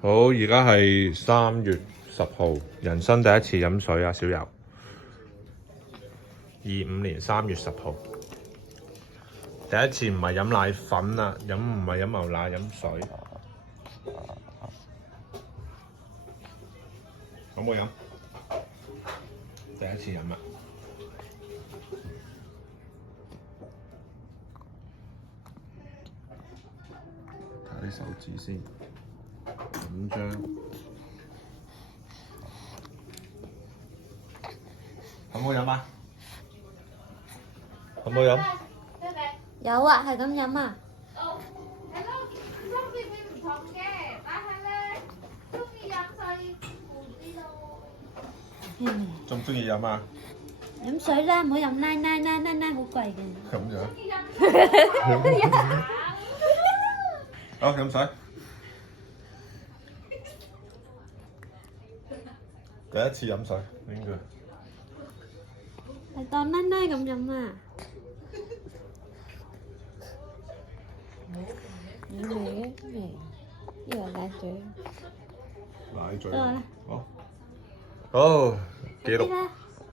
好，而家係3月10號，人生第一次飲水啊，小柔。25年3月10號，第一次唔係飲奶粉啊，唔係飲牛奶，飲水。好唔好飲？第一次飲啊！睇啲手指先，緊張。好唔好飲啊？好唔好飲？有啊，係咁飲啊！哦，係咯，中意會唔同嘅，但係咧中意飲水苦啲咯。中唔中意飲啊？飲水啦，唔好飲奶，好貴嘅。咁樣。中意飲水。好，飲水。第一次飲水，應該。係當奶咁飲啊！味，呢個奶嘴。奶嘴。得啦。好。好，記錄。